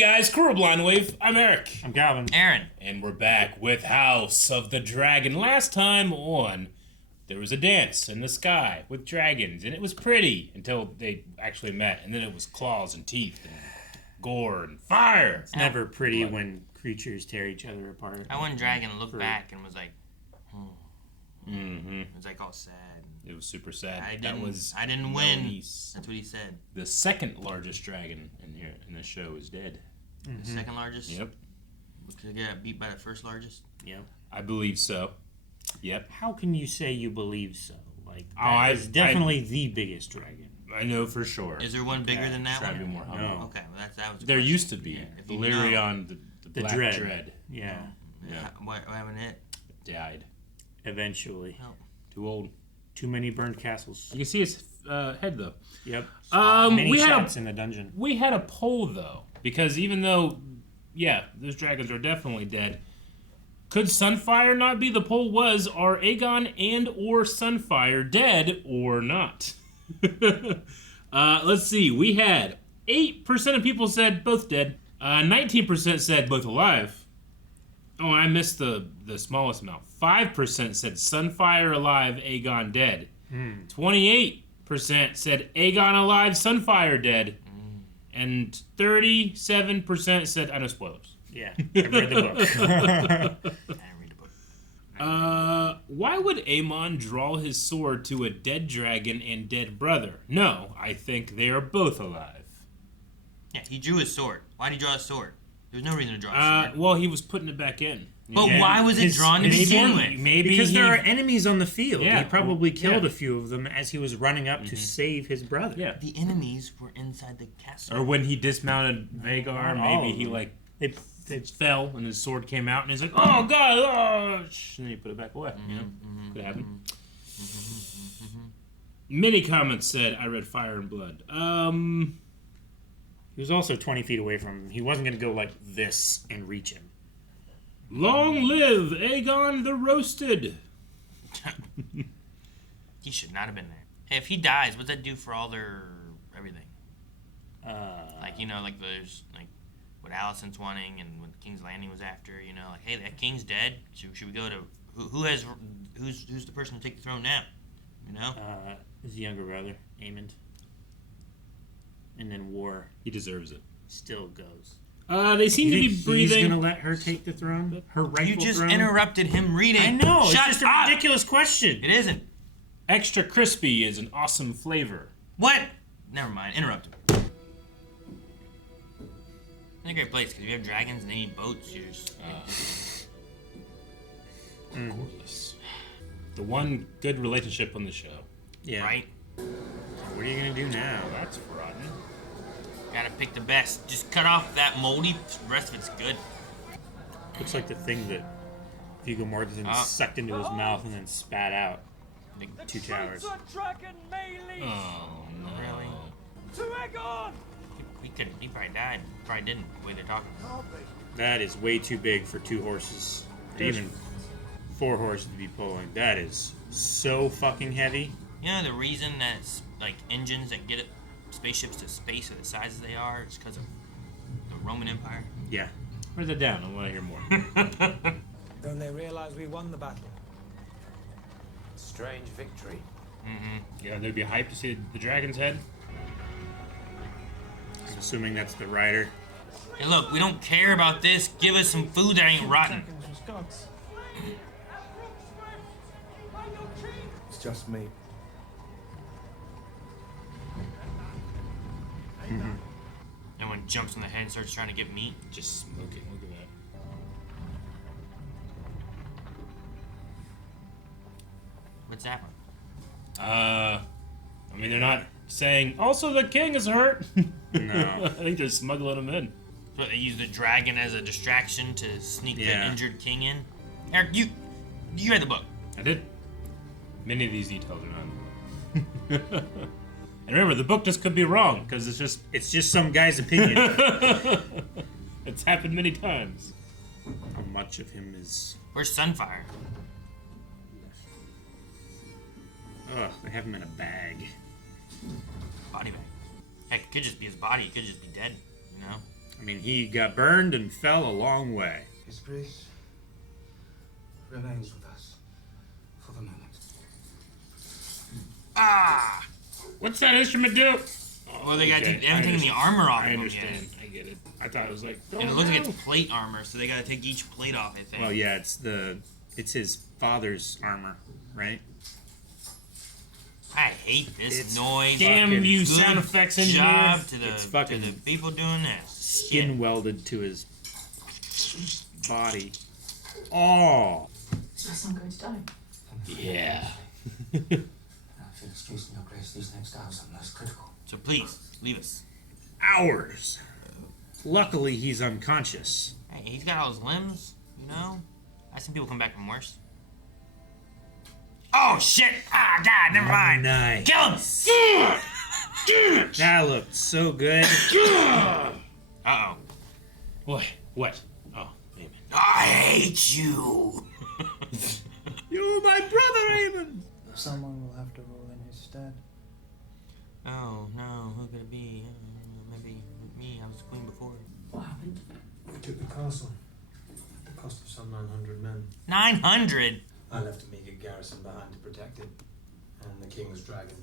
guys, Crew Blind Wave. I'm Eric. I'm Calvin. Aaron. And we're back with House of the Dragon. Last time on, there was a dance in the sky with dragons, and it was pretty until they actually met, and then it was claws and teeth and gore and fire. It's never pretty when creatures tear each other apart. That one dragon looked back and was like, Mm-hmm. It was like all sad. It was super sad. I didn't win. That's what he said. The second largest dragon in the show is dead. The second largest? Yep. Because it got beat by the first largest? Yep. I believe so. Yep. How can you say you believe so? Like, it's definitely the biggest dragon. I know for sure. Is there one bigger than that Try to be one? more humble. No. Okay, well there There used to be. Yeah, Valyrion, the Black Dread. Yeah. Yeah. What happened to it? Died. Eventually. Oh. Too old. Too many burned castles. You can see his head, though. Yep. Many shots in the dungeon. We had a poll, though, because even though, yeah, those dragons are definitely dead, could Sunfire not be? The poll was, are Aegon and or Sunfire dead or not? Let's see. We had 8% of people said both dead. 19% said both alive. Oh, I missed the smallest amount. 5% said Sunfire alive, Aegon dead. 28% said Aegon alive, Sunfire dead. And 37% said, I know spoilers. Yeah, I read the book. I didn't read the book. Why would Aemon draw his sword to a dead dragon and dead brother? No, I think they are both alive. Yeah, he drew his sword. Why did he draw his sword? There was no reason to draw his sword. Well, he was putting it back in. But why was it drawn to begin with? Maybe because there are enemies on the field. Yeah, he probably killed a few of them as he was running up to save his brother. Yeah. The enemies were inside the castle. Or when he dismounted Vhagar, maybe he They fell and his sword came out and he's like, oh god, oh, and then he put it back away. You know, could happen. Many comments said, I read Fire and Blood. He was also 20 feet away from him. He wasn't going to go like this and reach him. Long live Aegon the Roasted. He should not have been there. Hey, if he dies, what's that do for all their everything? Like, you know, like there's like what Alicent's wanting and what King's Landing was after. You know, like, hey, that king's dead. Should we go to who's the person to take the throne now? You know, His younger brother, Aemond. And then war He deserves it. still goes. They seem to be breathing. He's going to let her take the throne? Her rightful you just throne? interrupted him reading. I know. Shut it's just up. a ridiculous question. It isn't. Extra crispy is an awesome flavor. What? Never mind. Interrupt him. It's a great place because you have dragons and they need boats. You just. Corlys. The one good relationship on the show. Yeah. Right? What are you going to do now? That's rotten. Gotta pick the best. Just cut off that moldy. The rest of it's good. Looks like the thing that Viggo Mortensen sucked into his mouth and then spat out. Two towers. Dragon may leave. Oh, no. Really? To Aegon! He couldn't. He probably died. Probably didn't. The way they're talking. That is way too big for 2 horses. Or even 4 horses to be pulling. That is so fucking heavy. You know the reason that like engines that get spaceships to space are the sizes they are is because of the Roman Empire. Yeah. Write that down. I want to hear more. Don't they realize we won the battle? Strange victory. Yeah, they'd be hyped to see the dragon's head. I'm assuming that's the rider. Hey, look, we don't care about this. Give us some food that ain't rotten. It's just me. Everyone jumps on the head and starts trying to get meat. Just smoking. Look at that. What's that one? I mean, they're not saying, also the king is hurt. No. I think they're smuggling him in. So they use the dragon as a distraction to sneak the Yeah. injured king in. Eric, you read the book. I did. Many of these details are not. And remember, the book just could be wrong, because It's just some guy's opinion. it's happened many times. How much of him is... Where's Sunfire? Ugh, they have him in a bag. Body bag. Heck, it could just be his body. It could just be dead. You know. I mean, he got burned and fell a long way. His grace remains with us for the moment. Ah! What's that instrument do? Well, they gotta take I taking the armor off I of him, understand. I get it. I thought it was like. yeah. And it looks like it's plate armor, so they gotta take each plate off, I think. Well, yeah, it's his father's armor, right? I hate this It's noise. Damn fucking you, Good sound effects engineer. job to It's the fucking people doing this. Skin welded to his body. Oh. Is my son going to die? Yeah. Now, if you'll excuse me, Your Grace, these next hours are most critical. So please, leave us. Hours. Luckily, he's unconscious. Hey, he's got all his limbs, you know? I've seen people come back from worse. Oh, shit! Ah, God, never mind. Nice. Kill him! That looked so good. Uh-oh. What? Oh, Daemon. I hate you! You're my brother, Aemon. Someone will have to roll in his stead. Oh, no, who could it be? Maybe me, I was the queen before. What happened? We took the castle at the cost of some 900 men. 900? I left a meager garrison behind to protect it, and the king's dragon.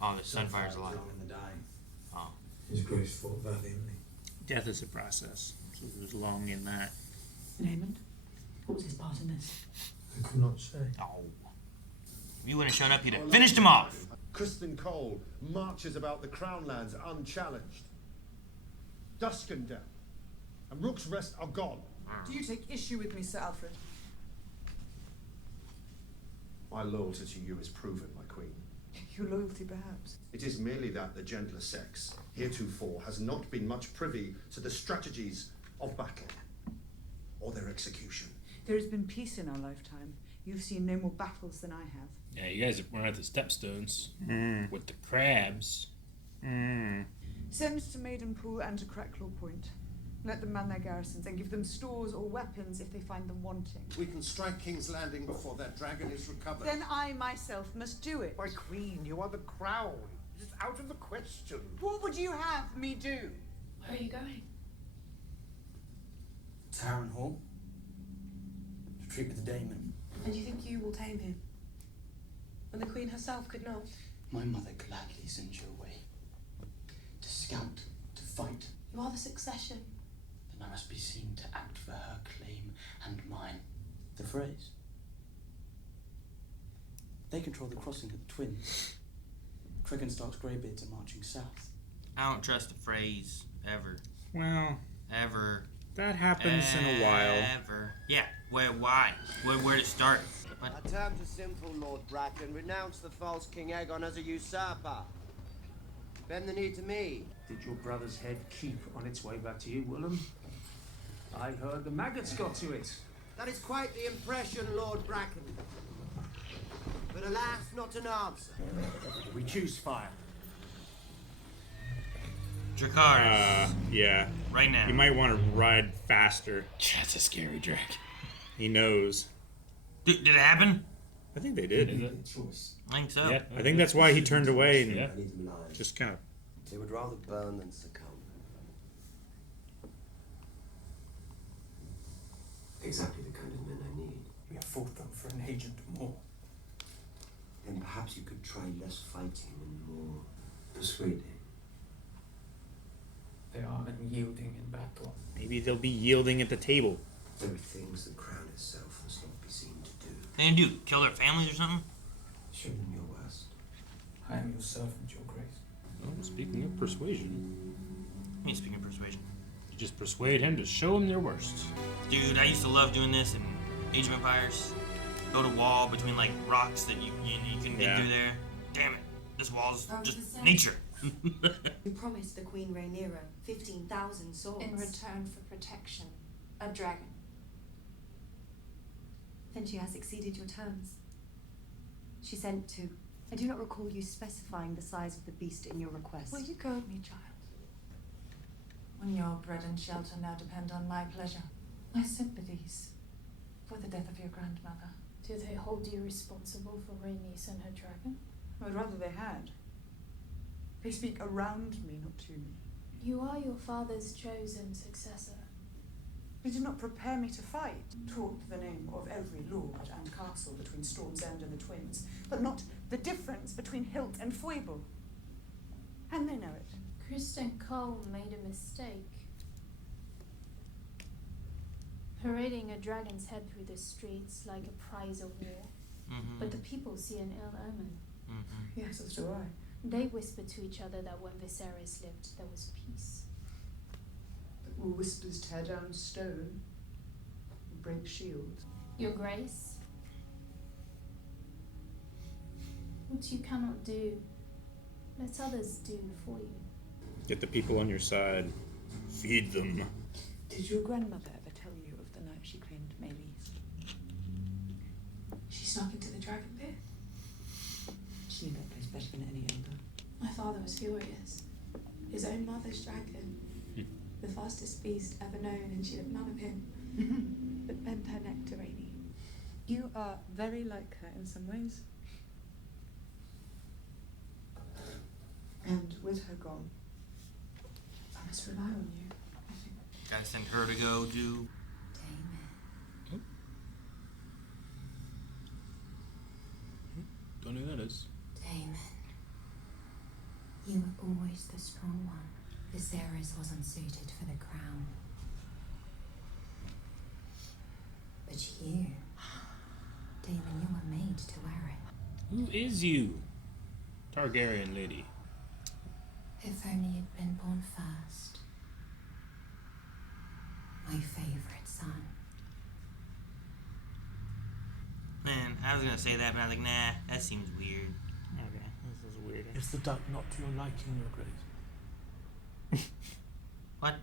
Oh, the Sunfire's alive. Long in the dying. Oh. His grace fought valiantly. Death is a process. So there's long in that. Daemon? What was his part in this? I could not say. Oh. If you wouldn't have shown up, you'd have finished him off. Kristen Cole marches about the Crown lands unchallenged. Dusk and down, and Rook's Rest are gone. Do you take issue with me, Sir Alfred? My loyalty to you is proven, my queen. Your loyalty, perhaps. It is merely that the gentler sex, heretofore, has not been much privy to the strategies of battle or their execution. There has been peace in our lifetime. You've seen no more battles than I have. Yeah, you guys were at the stepstones with the crabs. Send to Maidenpool and to Cracklaw Point. Let them man their garrisons and give them stores or weapons if they find them wanting. We can strike King's Landing before that dragon is recovered. Then I myself must do it. My queen, you are the crown. It is out of the question. What would you have me do? Where are you going? Town Hall. To treat with the Daemon. And you think you will tame him? When the Queen herself could not? My mother gladly sends you away. To scout, to fight. You are the succession. Then I must be seen to act for her claim and mine. The phrase. They control the crossing of the Twins. Cregan Stark's Greybeards are marching south. I don't trust the phrase, ever. Well, Ever. that happens in a while. Ever. Yeah, why? Where to start? But Our terms are simple, Lord Bracken. Renounce the false King Aegon as a usurper. Bend the knee to me. Did your brother's head keep on its way back to you, Willem? I heard the maggots got to it. That is quite the impression, Lord Bracken. But alas, not an answer. We choose fire. Dracarys, Yeah. right now. You might want to ride faster. That's a scary drag. He knows. Did it happen? I think they did. Choice. I think so. Yeah. I think that's why he turned away and Yeah. I need them alive. just kind of. They would rather burn than succumb. Exactly the kind of men I need. We have fought them for an agent more. Then perhaps you could try less fighting and more persuading. They are unyielding in battle. Maybe they'll be yielding at the table. There are things the crown itself must not be seen to do. They do kill their families or something? Show them your worst. I am your servant, Your Grace. Oh, speaking of persuasion, I mean, speaking of persuasion. you just persuade him to show him their worst. Dude, I used to love doing this in Age of Empires. Go to wall between like rocks that you can get Yeah. through there. Damn it, this wall's I was just the same. nature. You promised the Queen Rhaenyra 15,000 swords. In return for protection. A dragon. Then she has exceeded your terms. She sent to. I do not recall you specifying the size of the beast in your request. Will you go with me, child? When your bread and shelter now depend on my pleasure. My sympathies for the death of your grandmother. Do they hold you responsible for Rhaenys and her dragon? I'd rather they had. They speak around me, not to me. You are your father's chosen successor. You did not prepare me to fight. Taught the name of every lord and castle between Storm's End and the Twins, but not the difference between hilt and foible. And they know it. Kristen Cole made a mistake. Parading a dragon's head through the streets like a prize of war. But the people see an ill omen. Yes, as do I. They whisper to each other that when Viserys lived, there was peace. But will whispers tear down stone and break shields? Your Grace, what you cannot do, let others do for you. Get the people on your side. Feed them. Did your grandmother ever tell you of the night she claimed Mayleast? She snuck into the dragon pit. She knew that place better than any elder. My father was furious. His own mother's dragon. The fastest beast ever known, and she'd have none of him. But bent her neck to Rainey. You are very like her in some ways. And with her gone, I must rely on you, I think. Gotta send her to go do. Don't know who that is. Daemon, you were always the strong one. Viserys wasn't suited for the crown. But you, Daemon, you were made to wear it. Who is you? Targaryen lady. If only you'd been born first. My favorite son. Man, I was gonna say that, but I was like, nah, that seems weird. Okay, this is weird. Is the duck not to your liking, Your Grace? What?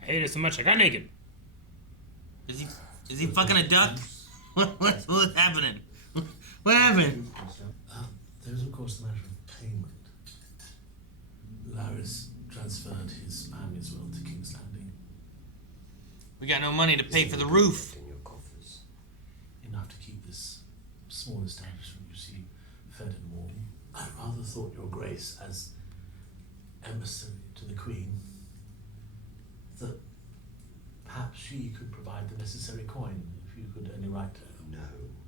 I hate it so much I got naked. Is he fucking a duck? What's happening? What happened? There's of course the matter of payment. Larys transferred his family's wealth to King's Landing. We got no money to pay for the roof. Enough to keep this small establishment, you see, fed and warm. I rather thought your grace, as emissary to the Queen, that perhaps she could provide the necessary coin if you could only write to her. No.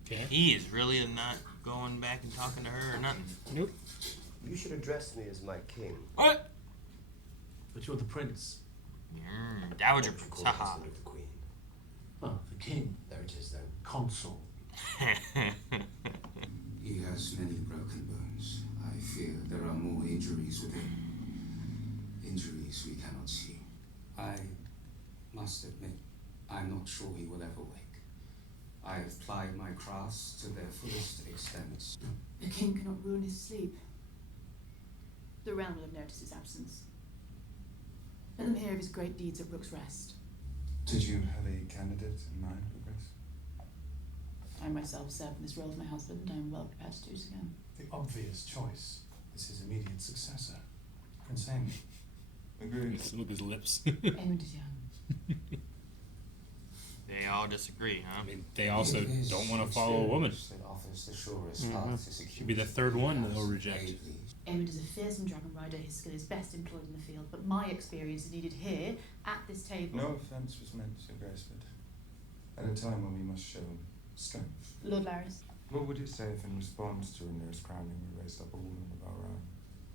Okay. He is really not going back and talking to her or nothing. Nope. You should address me as my king. What? But you're the prince. Dowager What you Prince, call haha. husband of the queen. Oh, the king. There it is then. Consul. He has many broken bones. I fear there are more injuries within. Injuries we cannot see. I must admit, I'm not sure he will ever wake. I have plied my crafts to their fullest extent. The king cannot ruin his sleep. The realm will have noticed his absence. Let them hear of his great deeds at Rook's Rest. Did you have a candidate in mind, Your Grace? I myself served in this role with my husband. I am well prepared to do so again. The obvious choice is his immediate successor, Prince Aemon. Agreed. Look at his lips. Aemon is young. They all disagree, huh? I mean, they also don't want to follow a woman. That offers the surest path to Should be the third one that they'll reject. Aemon is a fearsome dragon rider. His skill is best employed in the field, but my experience is needed here, at this table. No offence was meant, Your Grace, but at a time when we must show strength. Lord Larys. What would you say if in response to Rhaenyra's crowning we raised up a woman of our own?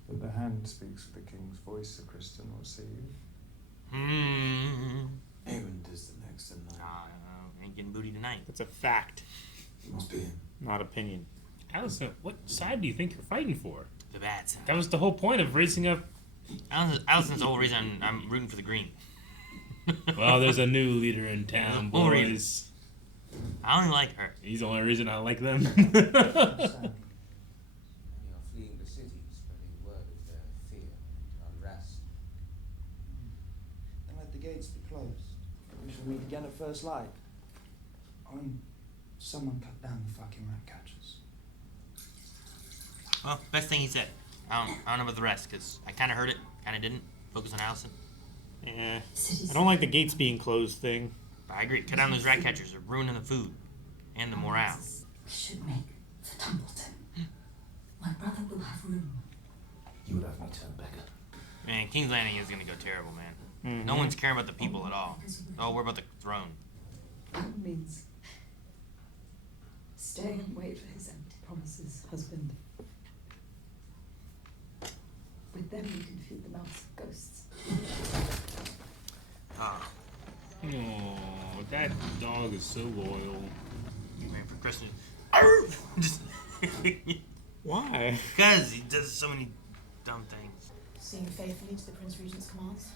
That the hand speaks with the king's voice, Sir Kristen, or say you? Aemon is the next in line. Ain't getting booty tonight. It's a fact. It must be him. Not opinion. Allison, what side do you think you're fighting for? The bad side. That was the whole point of raising up. Allison's the whole reason I'm rooting for the green. Well, there's a new leader in town, Whole boys. reason. I only like her. He's the only reason I like them. Many are fleeing the cities, spreading word of their fear and unrest. Then let the gates be closed. We shall meet again at first light. Someone cut down the fucking rat catchers. Well, best thing he said. I don't know about the rest, because I kind of heard it, kind of didn't. Focus on Allison. Yeah. I don't like the gates being closed thing. But I agree. Cut down those rat catchers. They're ruining the food. And the morale. We should make for Tumbleton. My brother will have room. You would have me turn beggar. Man, King's Landing is gonna go terrible, man. No one's caring about the people at all. Oh, we're about the throne. That means stay and wait for his empty promises, husband. With them we can feed the mouths of ghosts. Ah. Oh, that dog is so loyal. You man for Christmas. Just Why? Because he does so many dumb things. Seeing faithfully to the Prince Regent's commands.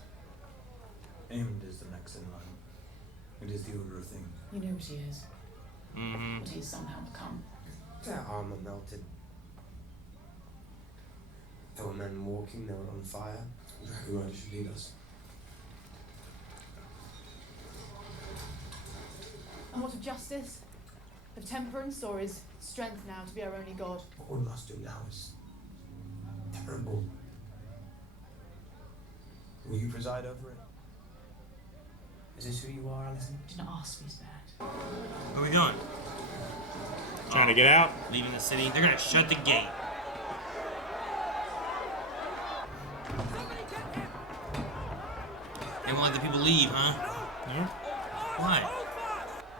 Daemon is the next in line. It is the order of things. You know what he is. Mm-hmm. What he has somehow become. Their armor melted. There were men walking, they were on fire. Dragonriders should lead us. And what of justice? Of temperance, or is strength now to be our only god? What we must do now is terrible. Will you preside over it? Is this who you are, Alison? Do not ask me, Spad. Where are we going? Trying to get out? Leaving the city. They're gonna shut the gate. They won't let the people leave, huh? Yeah. Why?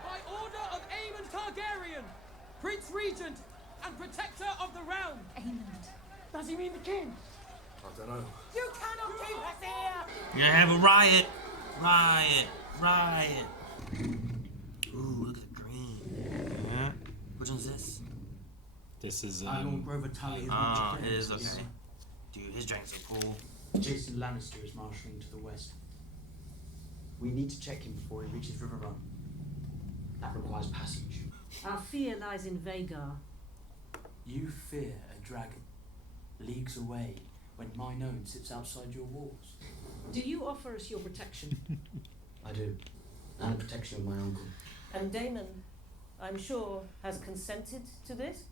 By order of Daemon Targaryen, Prince Regent and Protector of the Realm. Daemon. Does he mean the king? I don't know. You cannot keep us here! You're gonna have a riot. Riot. Riot. Ooh, look at the green. Yeah. Which one's this? This is Lord Grover Tully is Ah, not it is, okay. Dude, his dragon's so cool. Jason Lannister is marshalling to the west. We need to check him before he reaches River Run. That requires passage. Our fear lies in Vagar. You fear a dragon leagues away when mine own sits outside your walls. Do you offer us your protection? I do. And the protection of my uncle. And Daemon, I'm sure, has consented to this?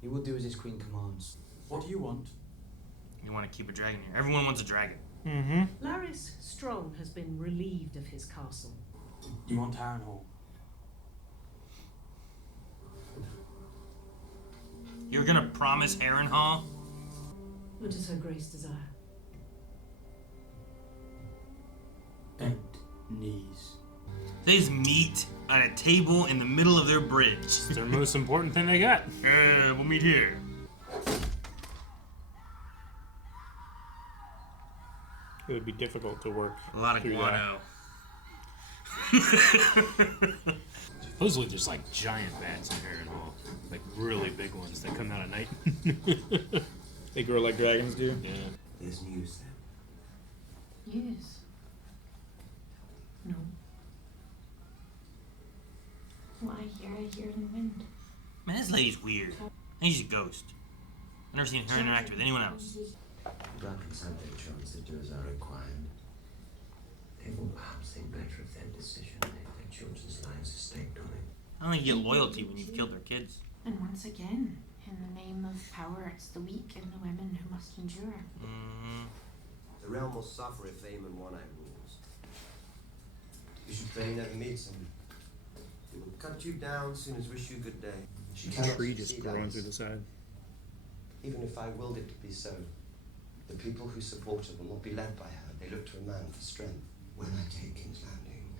He will do as his queen commands. What do you want? You want to keep a dragon here. Everyone wants a dragon. Mm-hmm. Larys Strong has been relieved of his castle. You want Harrenhal? You're gonna promise Harrenhal? What does her grace desire? Bent knees. They meet at a table in the middle of their bridge. It's their most important thing they got. We'll meet here. It would be difficult to work. A lot of through guano. Supposedly there's like giant bats in Harrenhal. Like really big ones that come out at night. They grow like dragons do? Yeah. There's news then. Yes. No. What I hear in the wind. Man, this lady's weird. I think she's a ghost. I've never seen her interact with anyone else. Brackens have their chance to do as I required. They will perhaps think better of their decision if their children's lives are staked on it. I don't think you get loyalty when you've killed their kids. And once again, in the name of power, it's the weak and the women who must endure. Mm-hmm. The realm will suffer if Daemon One-Eye rules. You should pray he never meets him. He will cut you down soon as wish you good day. She A cannot tree just succeed, growing Alice. through the side. Even if I willed it to be so, the people who support her will not be led by her. They look to a man for strength. When I take King's Landing,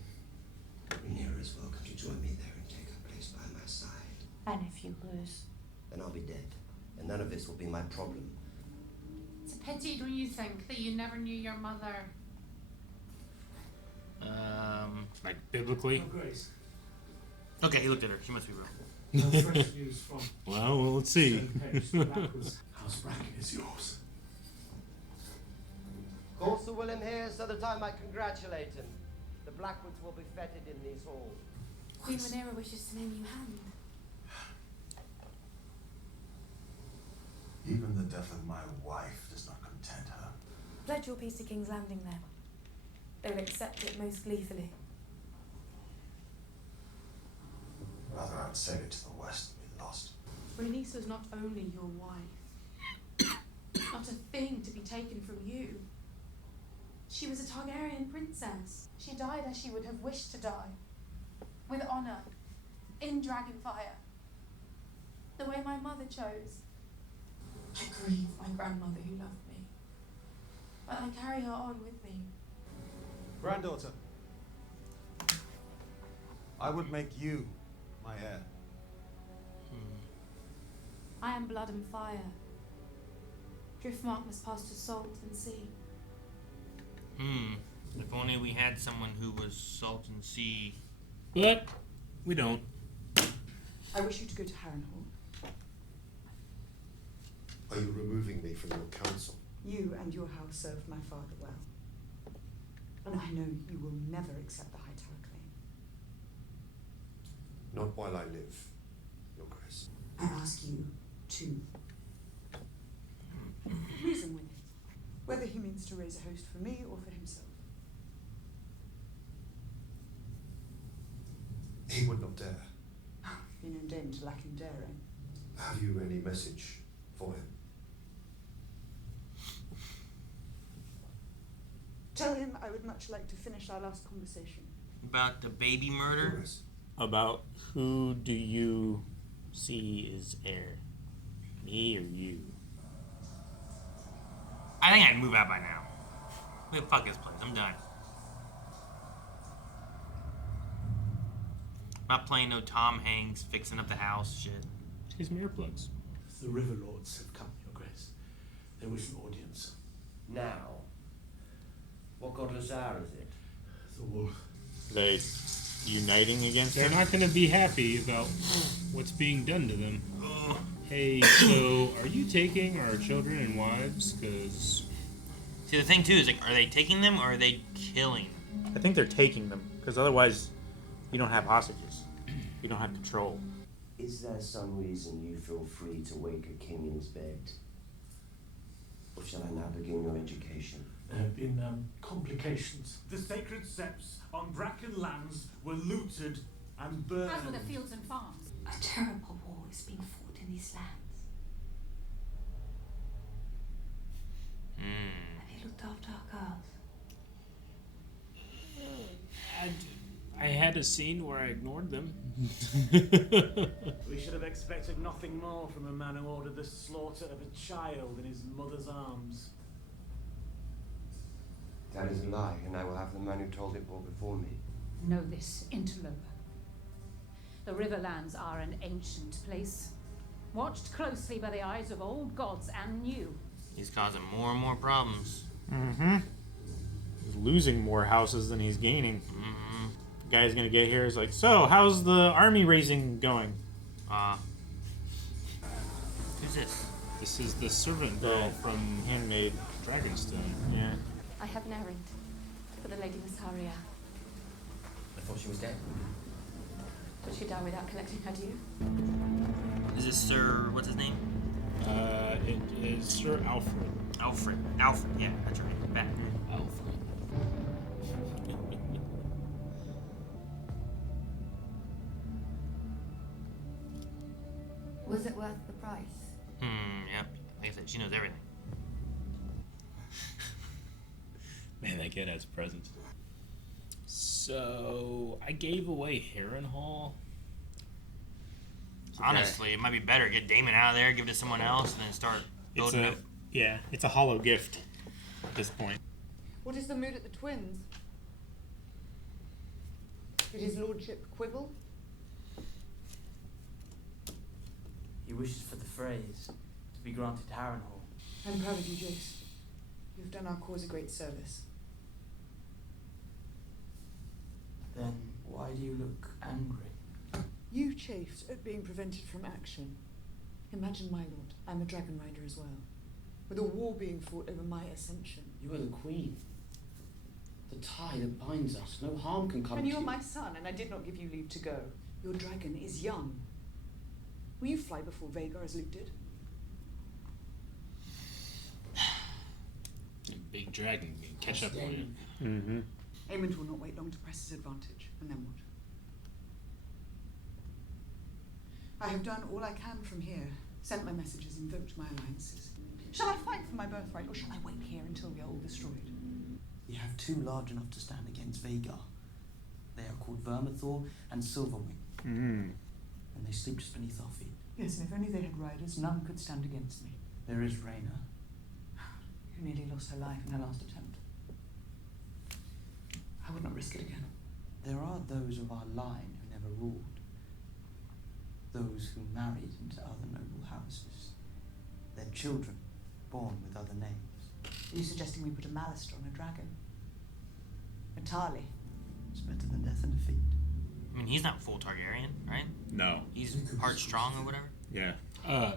Rhaenyra is welcome to join me there and take her place by my side. And if you lose? Then I'll be dead, and none of this will be my problem. It's a pity, don't you think, that you never knew your mother? Like biblically? Oh, Grace. Okay, he looked at her. She must be wrong. No fresh news from Well, let's see. Blackwoods. House Bracken is yours. Call Sir William here so that I might congratulate him. The Blackwoods will be feted in these halls. Queen Rhaenyra wishes to name you hand. Even the death of my wife does not content her. Pledge your peace to King's Landing then. They will accept it most gleefully. Rather, I'd sail it to the west and be lost. Rhaenys not only your wife, not a thing to be taken from you. She was a Targaryen princess. She died as she would have wished to die. With honor, in Dragonfire. The way my mother chose. I grieve my grandmother who loved me. But I carry her on with me. Granddaughter, I would make you my heir. I am blood and fire. Driftmark must pass to salt and sea. If only we had someone who was salt and sea. But we don't. I wish you to go to Harrenhal. Are you removing me from your council? You and your house served my father well. And I know you will never accept the Hightower claim. Not while I live, Your Grace. I ask you to reason with him, whether he means to raise a host for me or for himself. He would not dare. You know Daemon to lack in daring. Have you any message for him? Tell him I would much like to finish our last conversation. About the baby murder? About who do you see as heir? Me or you? I think I'd move out by now. Fuck this place. I'm done. Not playing no Tom Hanks fixing up the house shit. His mirror plugs. The River Lords have come, Your Grace. They wish an audience. Now, what godless hour is it? The wolf. They uniting against They're him? not going to be happy about what's being done to them. Hey, so are you taking our children and wives? Because See, the thing too is, like, are they taking them or are they killing them? I think they're taking them, because otherwise you don't have hostages. You don't have control. Is there some reason you feel free to wake a king in his bed? Or shall I now begin your education? There have been complications. The sacred septs on Bracken lands were looted and burned. As were the fields and farms. A terrible war is being fought in these lands. Have you looked after our girls? I had a scene where I ignored them. We should have expected nothing more from a man who ordered the slaughter of a child in his mother's arms. That is a lie, and I will have the man who told it brought before me. Know this, interloper. The Riverlands are an ancient place, watched closely by the eyes of old gods and new. He's causing more and more problems. Mm-hmm. He's losing more houses than he's gaining. Mm-hmm. The guy's gonna get here is like, so, how's the army raising going? Who's this? This is the servant girl from Handmaid Dragonstone. Yeah. I have an errand for the Lady Misaria. I thought she was dead. Did she die without collecting her due? Is this Sir... what's his name? It is Sir Alfred. Alfred, yeah, that's right. Back. Alfred. Was it worth the price? Yep. Like I said, she knows everything. Man, that kid has presents. So, I gave away Harrenhal. Honestly, it might be better. Get Daemon out of there, give it to someone else, and then start building up. Yeah, it's a hollow gift at this point. What is the mood at the Twins? Did his lordship quibble? He wishes for the phrase to be granted Harrenhal. I'm proud of you, Jace. You've done our cause a great service. Then why do you look angry? You chafed at being prevented from action. Imagine, my lord, I'm a Dragonrider as well, with a war being fought over my ascension. You are the queen. The tie that binds us. No harm can come And to you're you. my son, and I did not give you leave to go. Your dragon is young. Will you fly before Vhagar as Luke did? Big dragon can catch up on you. Mm-hmm. Aemond will not wait long to press his advantage. And then what? I have done all I can from here. Sent my messages, invoked my alliances. Shall I fight for my birthright, or shall I wait here until we are all destroyed? You have two large enough to stand against Vhagar. They are called Vermithor and Silverwing. Mm. And they sleep just beneath our feet. Yes, and if only they had riders, none could stand against me. There is Rhaena. who nearly lost her life in her last attempt. I would not risk it again. There are those of our line who never ruled. Those who married into other noble houses. Their children born with other names. Are you suggesting we put a Malister on a dragon? Entirely. It's better than death and defeat. I mean, he's not full Targaryen, right? No. He's part strong or whatever. Yeah.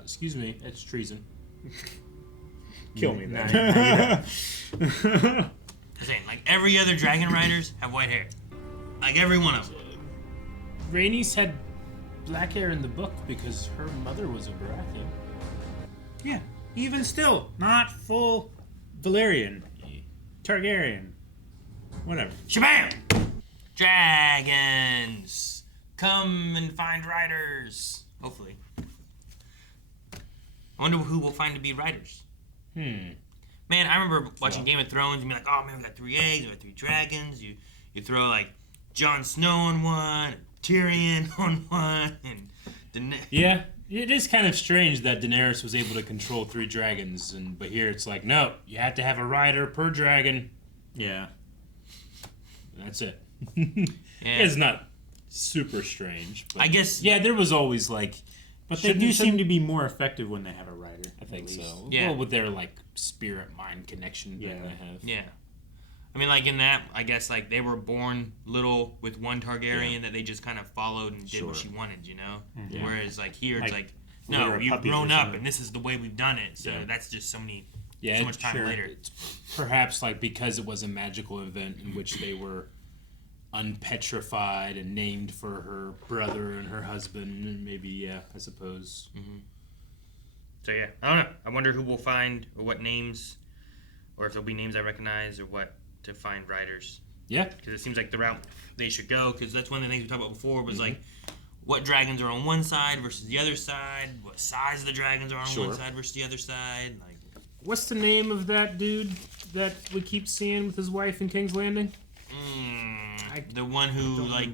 Excuse me, it's treason. Kill me then. I'm saying, like, every other Dragonriders have white hair. Like, every one of them. Rhaenys had black hair in the book because her mother was a Baratheon. Yeah. Even still, not full Valyrian. Targaryen. Whatever. Shabam! Dragons! Come and find riders. Hopefully. I wonder who we'll find to be riders. Man, I remember watching Game of Thrones and be like, oh man, we got 3 eggs, we got 3 dragons. You throw like Jon Snow on one, and Tyrion on one, and Yeah, it is kind of strange that Daenerys was able to control 3 dragons, but here it's like, no, you have to have a rider per dragon. Yeah. That's it. It's not super strange. But I guess. Yeah, there was always like. But they do seem to be more effective when they have a rider. I think so. Yeah. Well, with their like spirit mind connection that they have. Yeah. I mean, like in that, I guess like they were born little with one Targaryen that they just kind of followed and did what she wanted, you know? Yeah. Whereas like here, it's Like, like, we no, were you've puppies grown or up something. and this is the way we've done it. So Yeah. that's just so much time later. It's perhaps like because it was a magical event in which they were unpetrified and named for her brother and her husband, and maybe I suppose. So yeah, I don't know. I wonder who we'll find, or what names, or if there'll be names I recognize, or what to find riders. Yeah, because it seems like the route they should go. Because that's one of the things we talked about before was like, what dragons are on one side versus the other side. What size of the dragons are on one side versus the other side. Like, what's the name of that dude that we keep seeing with his wife in King's Landing? The one who like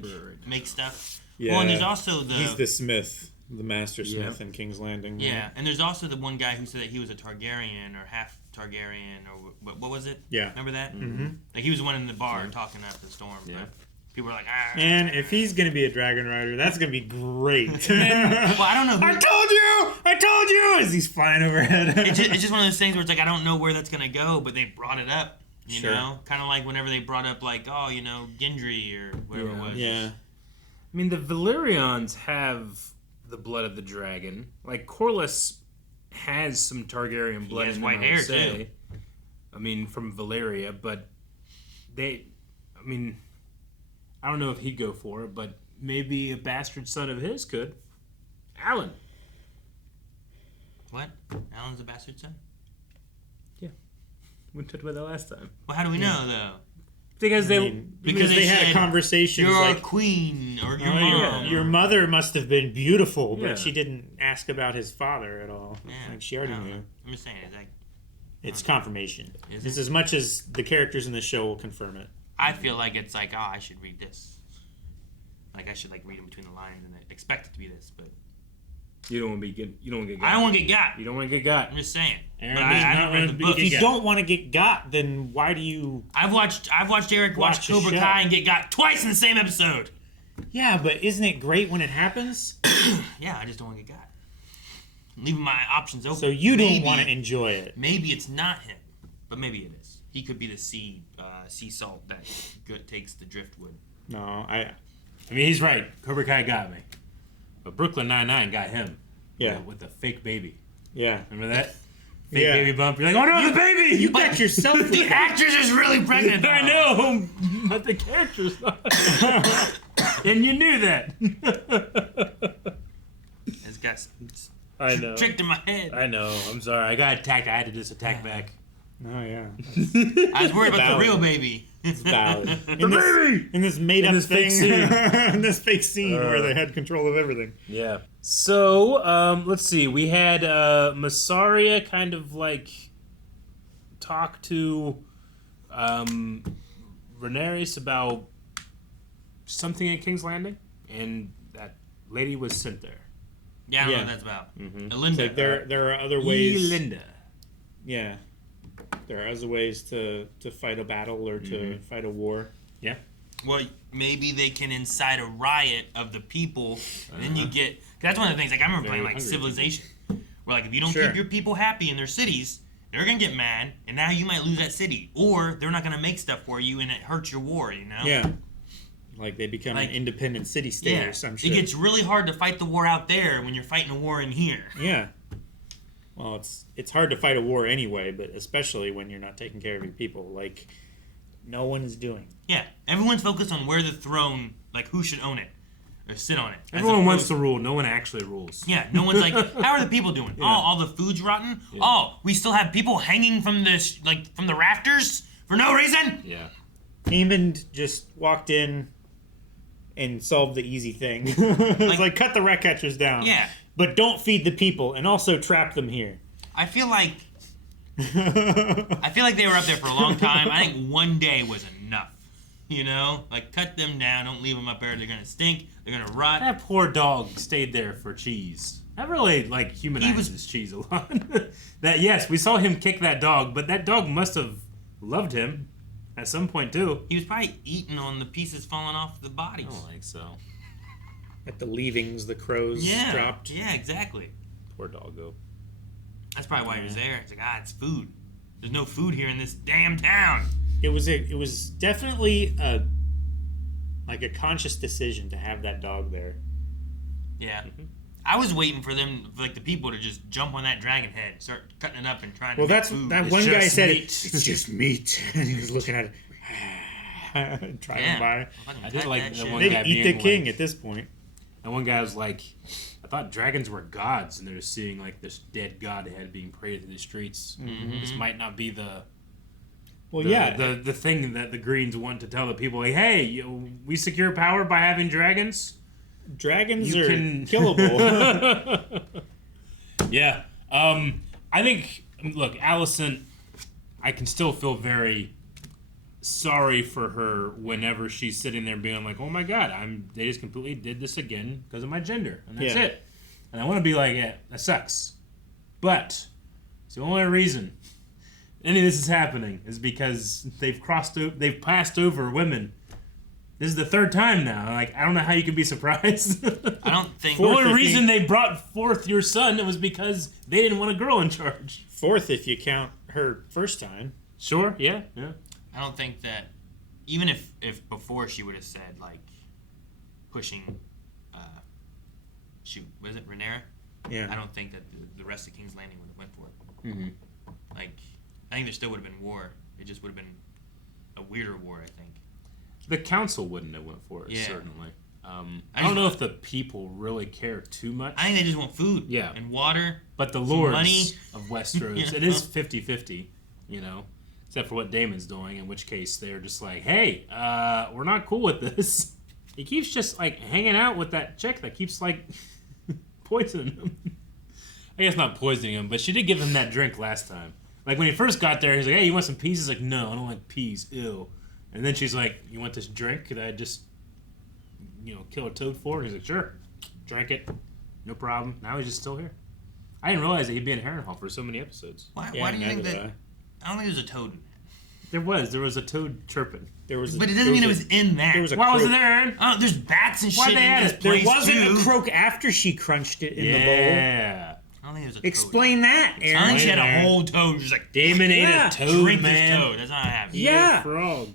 makes stuff. Yeah. Well, and there's also He's the smith, the master smith Yeah. in King's Landing. Yeah, and there's also the one guy who said that he was a Targaryen or half Targaryen or what was it? Yeah. Remember that? Mhm. Like he was the one in the bar talking up the storm. Yeah. But people were like, ah. And if he's gonna be a dragon rider, that's gonna be great. Well, I don't know. I told you! As he's flying overhead. It's just one of those things where it's like I don't know where that's gonna go, but they brought it up. You Sure. know, kind of like whenever they brought up like, oh, you know, Gendry or whatever it was. Yeah. I mean, the Valyrians have the blood of the dragon. Like Corlys has some Targaryen blood has in him, white I would hair, say. too. I mean, from Valyria, but I don't know if he'd go for it, but maybe a bastard son of his could. Alan. What? Alan's a bastard son? We talked about that last time. Well, how do we know though? Because they had said, conversations You're like a queen or your "Oh, mom. your mother must have been beautiful, but Yeah. she didn't ask about his father at all. Yeah, Like she already I don't knew. know. I'm just saying, it's like It's confirmation. Is It's it? as much as the characters in the show will confirm it. I feel like it's like, oh, I should read this. Like I should like read in between the lines and expect it to be this, but You don't want to be good. You don't want to get got. I don't want to get got. You don't want to get got. I'm just saying. Aaron But does I not haven't read wanna the be- book. if you don't want to get got, then why do you? I've watched Eric watch the Cobra show? Kai and get got twice in the same episode. Yeah, but isn't it great when it happens? Yeah, I just don't want to get got. I'm leaving my options open. So you don't Maybe- want to enjoy it. Maybe it's not him, but maybe it is. He could be the sea salt that takes the driftwood. No, I mean, he's right. Cobra Kai got me, but Brooklyn Nine-Nine got him. Yeah. With the fake baby. Yeah. Remember that? Fake Yeah. baby bump. You're like, oh no, the baby! You got yourself. The actress is really pregnant. I know, but the character's not. And you knew that. It's got I know. tricked in my head. I know. I'm sorry. I got attacked. I had to just attack back. Oh yeah. I was worried about Valid. the real baby. It's valid. baby! In this made up this fake thing. scene. In this fake scene where they had control of everything. Yeah. So, let's see. We had Massaria kind of like talk to Rhaenyra about something at King's Landing, and that lady was sent there. Yeah, I don't know Yeah. what that's about. Mhm. Elinda. It's like there are other ways. Elinda. Yeah. There are other ways to fight a battle or to fight a war. Yeah. Well, maybe they can incite a riot of the people, and then you get... 'Cause that's one of the things, like, I remember playing, like, Civilization, where, like, if you don't keep your people happy in their cities, they're gonna get mad, and now you might lose that city. Or they're not gonna make stuff for you, and it hurts your war, you know? Yeah. Like, they become an independent city-state or some shit. It gets really hard to fight the war out there when you're fighting a war in here. Yeah. Well, it's hard to fight a war anyway, but especially when you're not taking care of your people. Like, no one is doing. Yeah, everyone's focused on where the throne, like who should own it or sit on it. Everyone wants to rule. No one actually rules. Yeah, no one's like, how are the people doing? Yeah. Oh, all the food's rotten. Yeah. Oh, we still have people hanging from from the rafters for no reason. Yeah. Daemon just walked in and solved the easy thing. It's like cut the rat catchers down. Yeah. But don't feed the people, and also trap them here. I feel like they were up there for a long time. I think one day was enough. You know, like cut them down. Don't leave them up there. They're gonna stink. They're gonna rot. That poor dog stayed there for cheese. That really humanizes cheese a lot. That yes, we saw him kick that dog, but that dog must have loved him at some point too. He was probably eating on the pieces falling off the bodies. I don't think so. At the leavings, the crows dropped. Yeah, exactly. Poor doggo. That's probably why he was there. It's like, it's food. There's no food here in this damn town. It was definitely a conscious decision to have that dog there. Yeah. I was waiting for them, like the people, to just jump on that dragon head, start cutting it up and trying to get food. That one guy said it's just meat, and he was looking at it, trying by. I did like the one They'd guy eat being the king at this point. And one guy was like, I thought dragons were gods, and they're seeing like this dead god head being paraded through the streets. Mhm. This might not be the thing that the Greens want to tell the people. Like, hey, we secure power by having dragons. Dragons are killable. Yeah. I think, look, Alicent, I can still feel very sorry for her whenever she's sitting there being like, oh my god, they just completely did this again because of my gender, and that's it. And I want to be like, yeah, that sucks. But it's the only reason any of this is happening is because they've passed over women. This is the third time now. Like, I don't know how you can be surprised. I don't think... The only reason they brought forth your son was because they didn't want a girl in charge. Fourth, if you count her first time. Sure, yeah. I don't think that... Even if before she would have said, like, pushing... was it Rhaenyra? Yeah. I don't think that the rest of King's Landing would have went for it. Mm-hmm. Like, I think there still would have been war. It just would have been a weirder war, I think. The council wouldn't have went for it, certainly. I don't know if the people really care too much. I think they just want food and water. But the lords money. of Westeros, it is 50-50, you know, except for what Daemon's doing, in which case they're just like, hey, we're not cool with this. He keeps just, like, hanging out with that chick that keeps, like, poisoning him. I guess not poisoning him, but she did give him that drink last time. Like, when he first got there, he's like, hey, you want some peas? He's like, no, I don't like peas. Ew. And then she's like, you want this drink that I just, kill a toad for? And he's like, sure. Drank it. No problem. Now he's just still here. I didn't realize that he'd be in Harrenhal for so many episodes. Why do you think that... I don't think there's a toad in that. There was a toad chirping. But it doesn't mean it was in that. Why was it there, Aaron? Oh, there's bats and shit in this place, There wasn't too. a croak after she crunched it in the bowl. Yeah. I don't think there's a toad. Explain that, Aaron. I think she had a whole toad. She's like, Daemon ate a toad, drink man. this toad. That's not happening. Yeah. Frog.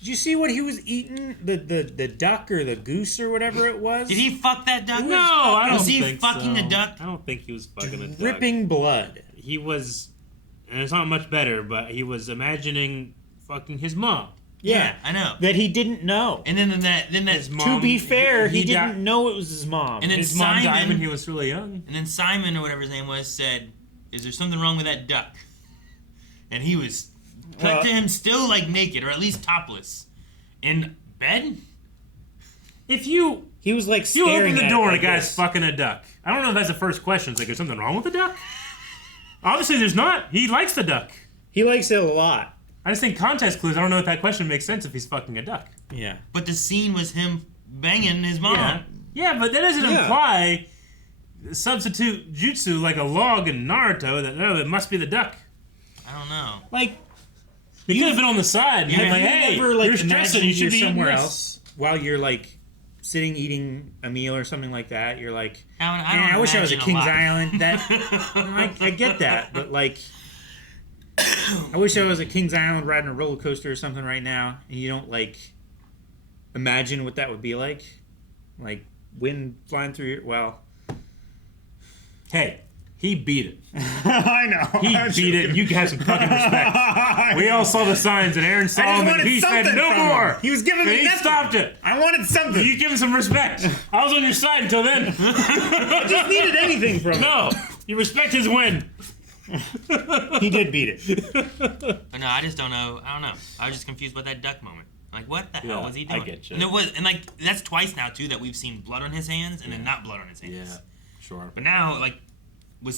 Did you see what he was eating? The duck or the goose or whatever it was? Did he fuck that duck? No, I don't Was he think fucking so. a duck? I don't think he was fucking a duck. Dripping blood. He was, and it's not much better, but he was imagining fucking his mom. Yeah, I know. That he didn't know. And then that His mom, to be fair, he died- didn't know it was his mom. And then his mom Simon, died when he was really young. And then Simon, or whatever his name was, said, is there something wrong with that duck? And he was cut to him still, like, naked, or at least topless. In bed? He was, like, You staring open the at door it and a like guy's this. fucking a duck. I don't know if that's the first question. It's like, is something wrong with the duck? Obviously, there's not. He likes the duck. He likes it a lot. I just think context clues. I don't know if that question makes sense if he's fucking a duck. Yeah. But the scene was him banging his mom. Yeah, but that doesn't imply substitute jutsu like a log in Naruto that, no, it must be the duck. I don't know. Like, They could have been on the side. have Like, you hey, ever like you're stressing. imagined You should you're be eating somewhere this. else while you're like sitting eating a meal or something like that? You're like, I man, I wish I was at imagine a Kings lot." Island. That I get that, but like, I wish I was at Kings Island riding a roller coaster or something right now. And you don't like imagine what that would be like wind flying through your Hey, he beat it. I know. He beat it. You have some fucking respect. We all saw the signs, and Aaron saw them, and he said no more. He was giving me He nothing. stopped it. I wanted something. You give him some respect. I was on your side until then. I just needed anything from him. No, you respect his win. He did beat it. But no, I just don't know. I don't know. I was just confused about that duck moment. Like, what the hell was he doing? I get you. And like that's twice now too that we've seen blood on his hands and then not blood on his hands. Yeah, sure. But now, like,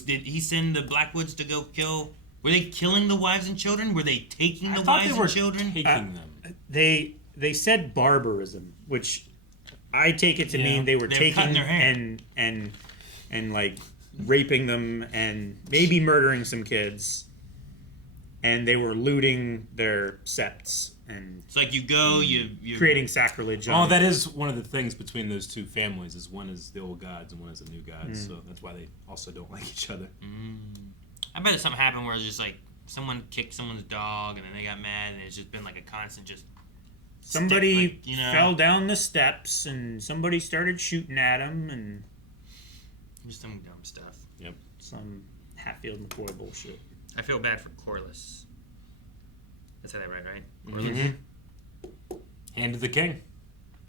did he send the Blackwoods to go kill? Were they killing the wives and children? Were they taking the wives and children? Taking them. They said barbarism, which I take it to mean they were They were cutting taking their hair. and like raping them and maybe murdering some kids, and they were looting their septs and It's like you go, you creating sacrilege. Oh, that is one of the things between those two families. Is one is the old gods and one is the new gods. Mm. So that's why they also don't like each other. I bet something happened where it's just like someone kicked someone's dog and then they got mad and it's just been like a constant just. somebody like, you know, fell down the steps and somebody started shooting at him and just some dumb stuff. Yep. Some Hatfield McCoy bullshit. I feel bad for Corlys. I said that right? Mm-hmm. Hand of the king.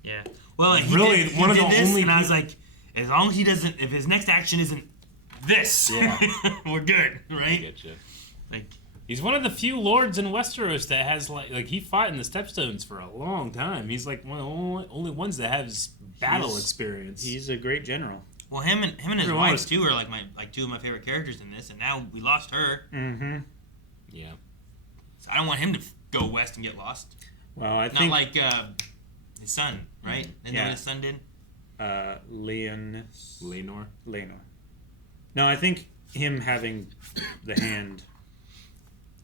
Yeah. Well, he Really, did, he one of did the this, only and I was people- like, as long as he doesn't, if his next action isn't this, Yeah. we're good, I right? get you. Like, he's one of the few lords in Westeros that has like he fought in the Stepstones for a long time. He's like one of the only ones that has battle experience. He's a great general. well, him and his Everyone wife was- too are like two of my favorite characters in this, and now we lost her. Mm-hmm. Yeah. So I don't want him to go west and get lost. Well, I Not think like his son, right? Isn't that what his son did? Laenor. No, I think him having the hand,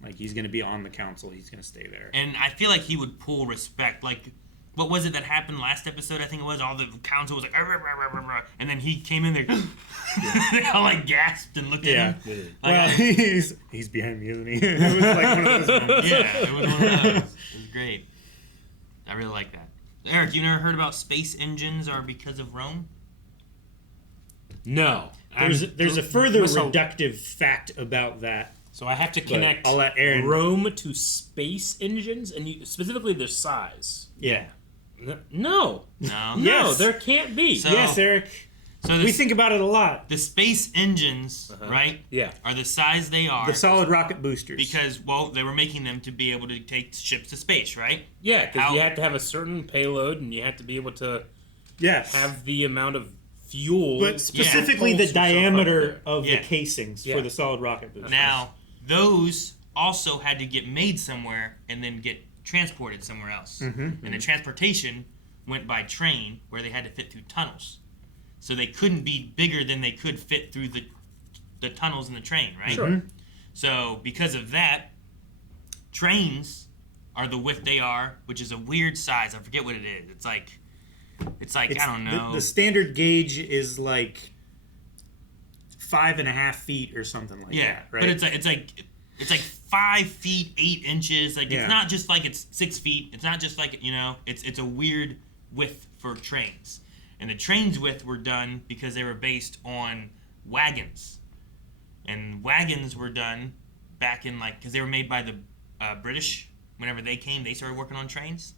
like he's going to be on the council. He's going to stay there. And I feel like he would pull respect. Like, what was it that happened last episode? I think it was all the council was like, "Arr, arr, arr, arr, arr," and then he came in there. They all like gasped and looked at him. Like, Well, he's behind me, isn't he? It was like one of those moments. yeah, it was one of those. It was great. I really like that. Eric, you never heard about space engines are because of Rome? No. There's a further Whistle. reductive fact about that. So I have to But connect I'll let Aaron. Rome to space engines, and specifically their size. Yeah. No. No. No, Yes. there can't be. So- Yes, Eric. So We think about it a lot. the space engines, right? Yeah. Are the size they are The solid rocket boosters. because they were making them to be able to take ships to space, right? Yeah, because How- you have to have a certain payload, and you have to be able to yes. have the amount of fuel. But specifically to the pulse yourself up diameter there. of Yeah. the casings Yeah. for the solid rocket boosters. Now, those also had to get made somewhere and then get transported somewhere else. Mhm. And the transportation went by train where they had to fit through tunnels. So they couldn't be bigger than they could fit through the tunnels in the train, right? Sure. Mhm. So because of that, trains are the width they are, which is a weird size. I forget what it is. It's like I don't know. The standard gauge is like 5.5 feet or something like that, right? But it's like 5 feet 8 inches. Like Yeah. it's not just like it's 6 feet. It's not just like it's a weird width for trains. And the trains width were done because they were based on wagons, and wagons were done back in because they were made by the British. Whenever they came, they started working on trains,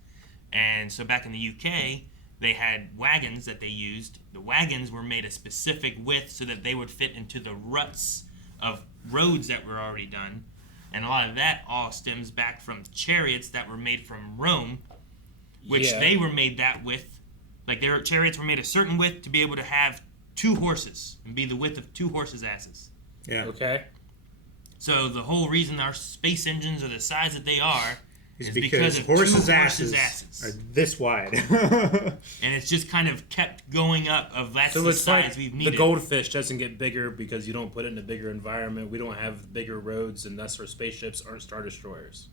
and so back in the UK. They had wagons that they used. The wagons were made a specific width so that they would fit into the ruts of roads that were already done. And a lot of that all stems back from chariots that were made from Rome, which Yeah. they were made that width. Like their chariots were made a certain width to be able to have 2 horses and be the width of 2 horses' asses. Yeah. Okay. So the whole reason our space engines are the size that they are is is because of horses' two asses are this wide. And it's just kind of kept going up of that's So the it's size like we've the needed. goldfish doesn't get bigger because you don't put it in a bigger environment. We don't have bigger roads, and thus our spaceships aren't Star Destroyers.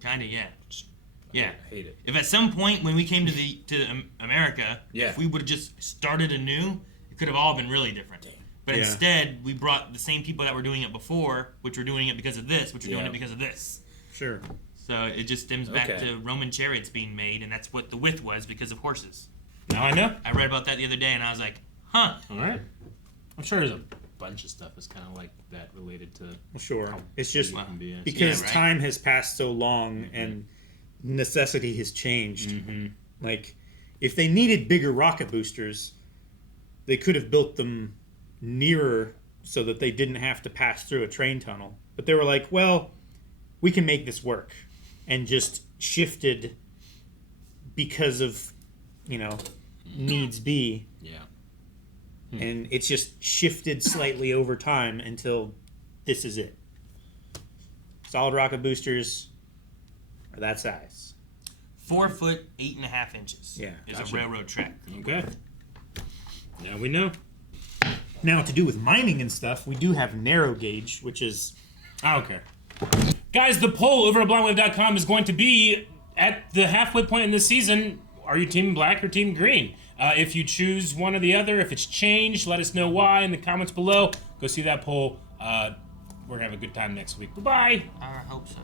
Kind of, yeah. Yeah. I hate it. If at some point when we came to America, Yeah. if we would have just started anew, it could have all been really different. But Yeah. instead, we brought the same people that were doing it before, which were doing it because of this, which were doing Yeah. it because of this. Sure. So it just stems back Okay. to Roman chariots being made, and that's what the width was because of horses. Now I know. I read about that the other day, and I was like, huh. All right. I'm sure there's a bunch of stuff that's kind of like that related to. Well, sure. It's just big it can be. because Yeah, right. time has passed so long and necessity has changed. Like, if they needed bigger rocket boosters, they could have built them nearer so that they didn't have to pass through a train tunnel. But they were like, well, we can make this work. And just shifted because of, needs be. Yeah. And it's just shifted slightly over time until this is it. Solid rocket boosters are that size. 4 foot 8.5 inches. Yeah, is gotcha. a railroad track. Okay. Now we know. Now, to do with mining and stuff, we do have narrow gauge, which is... I don't care. Guys, the poll over at blindwave.com is going to be at the halfway point in this season. Are you team black or team green? If you choose one or the other, if it's changed, let us know why in the comments below. Go see that poll. We're going to have a good time next week. Bye-bye. I hope so.